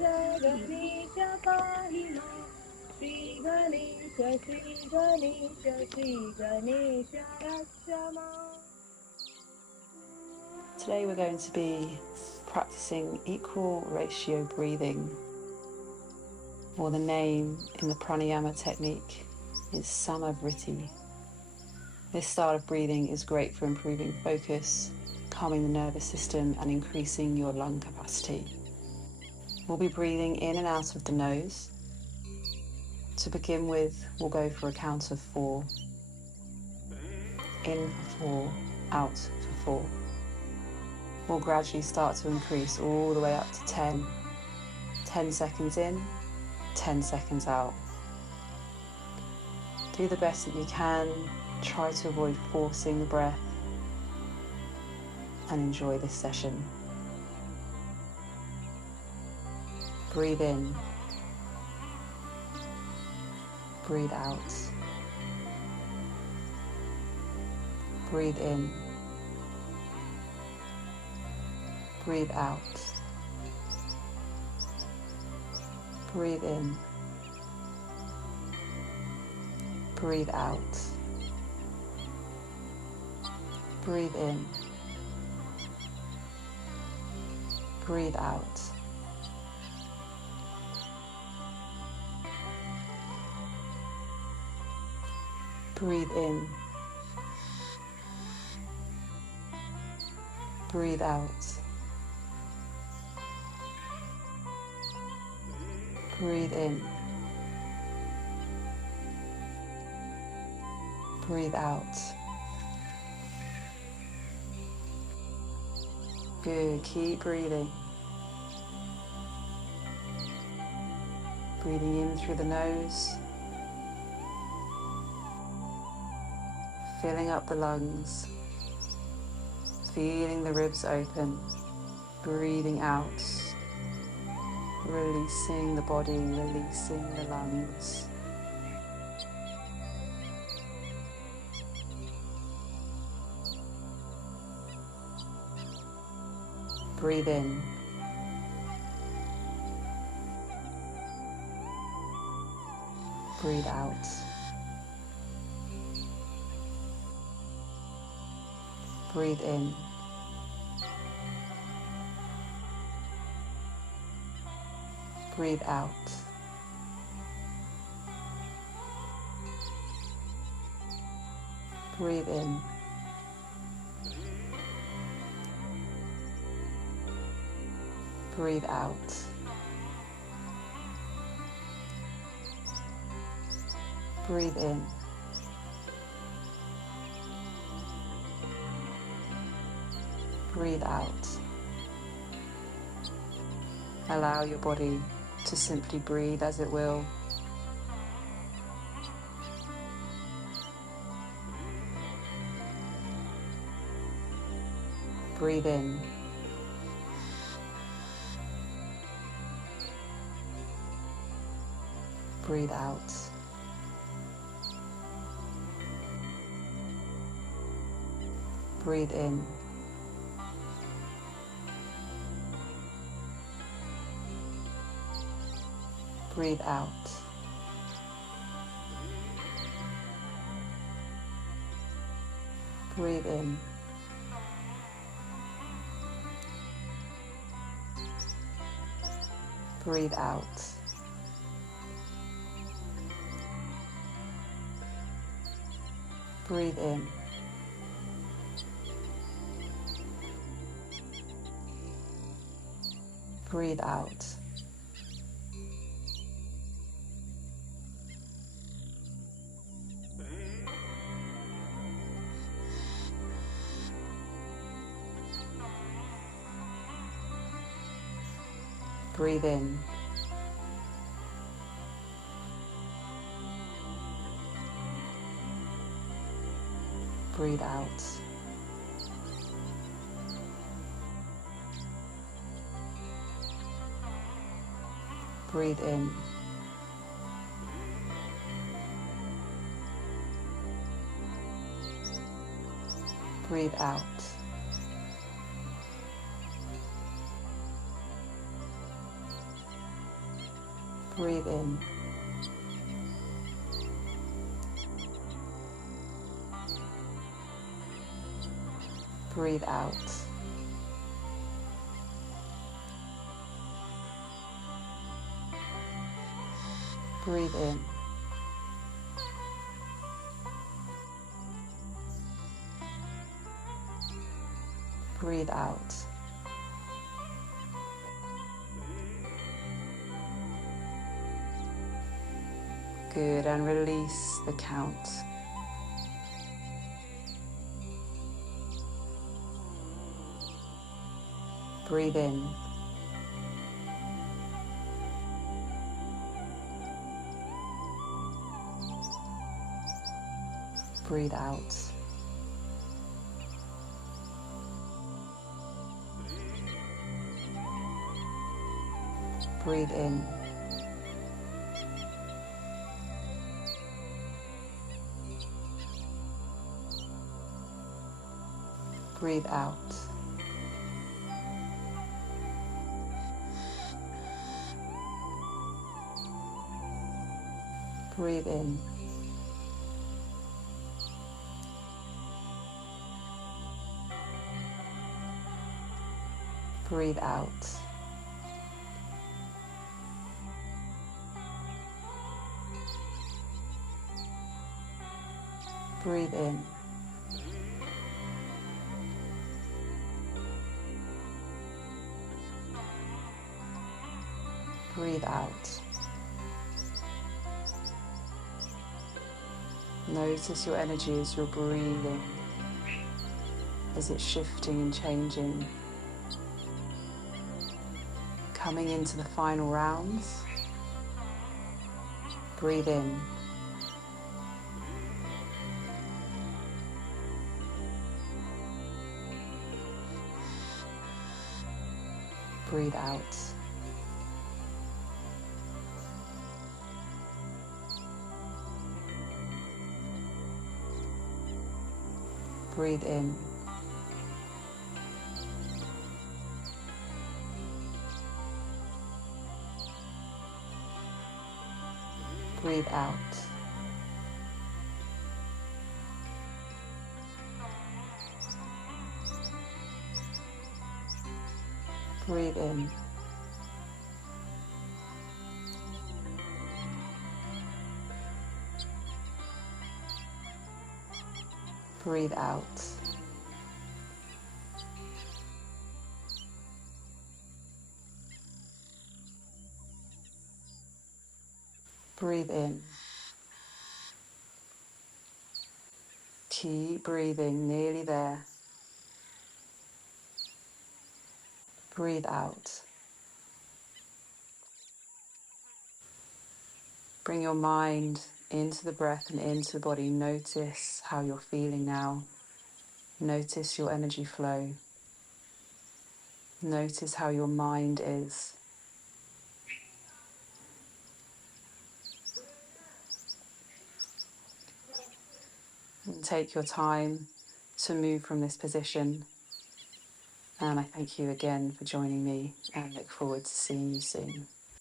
गणेश पाहि मां श्रीगणेश श्रीगणेश श्रीगणेश रक्ष माम्. Today we're going to be practicing equal ratio breathing, or the name in the pranayama technique is samavriti. This style of breathing is great for improving focus, calming the nervous system and increasing your lung capacity. We'll be breathing in and out of the nose. To begin with, we'll go for a count of 4. In for 4, out for 4. We'll gradually start to increase all the way up to 10. 10 seconds in, 10 seconds out. Do the best that you can. Try to avoid forcing the breath and enjoy this session. Breathe in. Breathe out. Breathe in. Breathe out. Breathe in. Breathe out. Breathe in. Breathe out. Breathe in. Breathe out. Breathe in. Breathe out. Good, keep breathing. Breathing in through the nose. Filling up the lungs. Feeling the ribs open. Breathing out. Releasing the body, releasing the lungs. Breathe in. Breathe out. Breathe in. Breathe out. Breathe in. Breathe out. Breathe in. Breathe out. Allow your body to simply breathe as it will. Breathe in. Breathe out. Breathe in. Breathe out. Breathe in. Breathe out. Breathe in. Breathe out. Breathe in. Breathe out. Breathe in. Breathe out. Breathe in. Breathe out. Breathe in. Breathe out. Good, and release the count. Breathe in. Breathe out. Breathe in. Breathe out. Breathe in. Breathe out. Breathe in. Breathe out. Notice your energy as you're breathing, as it's shifting and changing. Coming into the final rounds. Breathe in. Breathe out. Breathe in. Breathe out. Breathe in. Breathe out. Breathe in. Keep breathing, nearly there. Breathe out. Bring your mind into the breath and into the body. Notice how you're feeling now. Notice your energy flow. Notice how your mind is. And take your time to move from this position. And I thank you again for joining me and look forward to seeing you soon.